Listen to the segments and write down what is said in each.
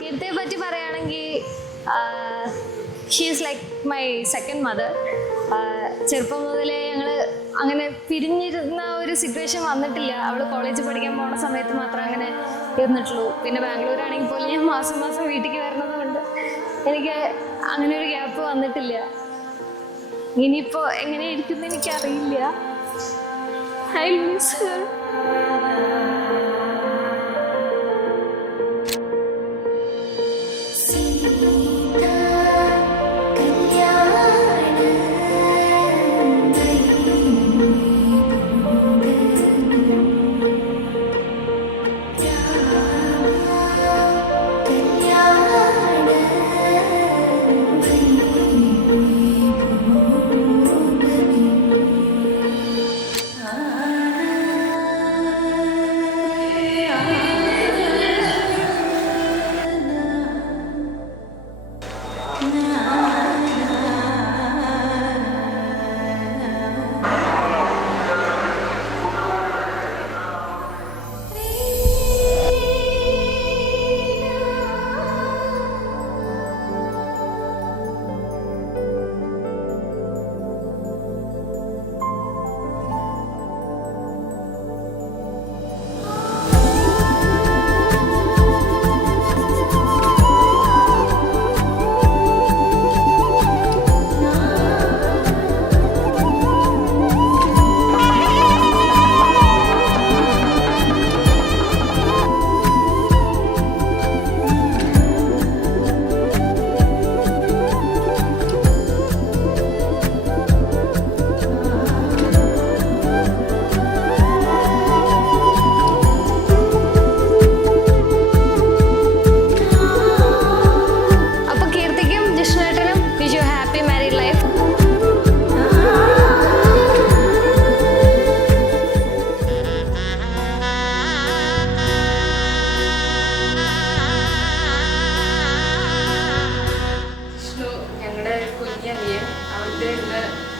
കീർത്തിയെ പറ്റി പറയുകയാണെങ്കിൽ she's like my second mother. ചെറുപ്പം മുതലേ ഞങ്ങൾ അങ്ങനെ പിരിഞ്ഞിരുന്ന ഒരു സിറ്റുവേഷൻ വന്നിട്ടില്ല. അവൾ കോളേജിൽ പഠിക്കാൻ പോണ സമയത്ത് മാത്രം അങ്ങനെ ഇരുന്നിട്ടുള്ളൂ. പിന്നെ ബാംഗ്ലൂരാണെങ്കിൽ പോലും ഞാൻ മാസം മാസം വീട്ടിലേക്ക് വരുന്നത് കൊണ്ട് എനിക്ക് അങ്ങനെ ഒരു ഗ്യാപ്പ് വന്നിട്ടില്ല. ഇനിയിപ്പോൾ എങ്ങനെയായിരിക്കും എനിക്കറിയില്ല. I miss her.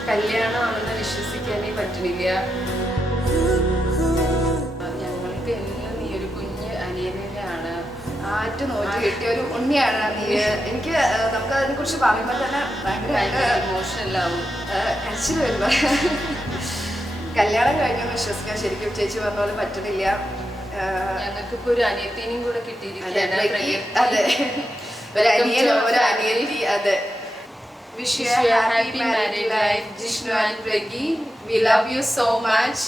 കല്യാണമാണെന്ന് വിശ്വസിക്കാനേ പറ്റണില്ല. ഞങ്ങൾക്ക് എന്നും നീ ഒരു കുഞ്ഞ് അനിയനാണ്, ആറ്റ് നോറ്റ് കിട്ടിയ ഒരു ഉണ്ണിയാണ് നീ. എനിക്ക് നമുക്ക് അതിനെ കുറിച്ച് പറയുമ്പോൾ തന്നെ ഭയങ്കര ഇമോഷണൽ ആവും, കരച്ചിൽ വരുമ്പോ. കല്യാണം കഴിഞ്ഞൊന്ന് വിശ്വസിക്കാൻ ശരിക്കും ചേച്ചി പറഞ്ഞ പോലെ പറ്റണില്ല. ഞങ്ങൾക്കിപ്പോ ഒരു അനിയത്തിനെയും കൂടെ കിട്ടിയിരിക്കുകയാണ്. അതെ, ഒരു അനിയനും ഒരു അനിയത്തി. അതെ. Wish you a happy married life, Jishnu and Praggi. We love you so much.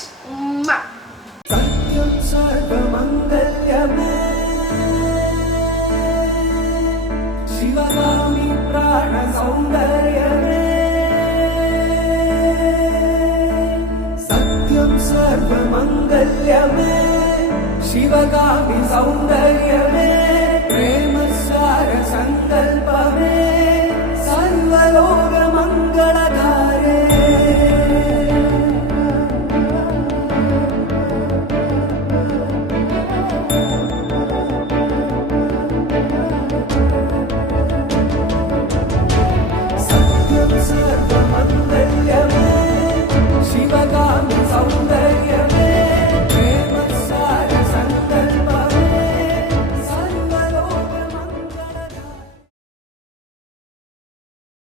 Satyam sarvamangalyame Shivagami prana saundaryame Satyam sarvamangalyame Shivagami saundaryame Prema sara sankalpame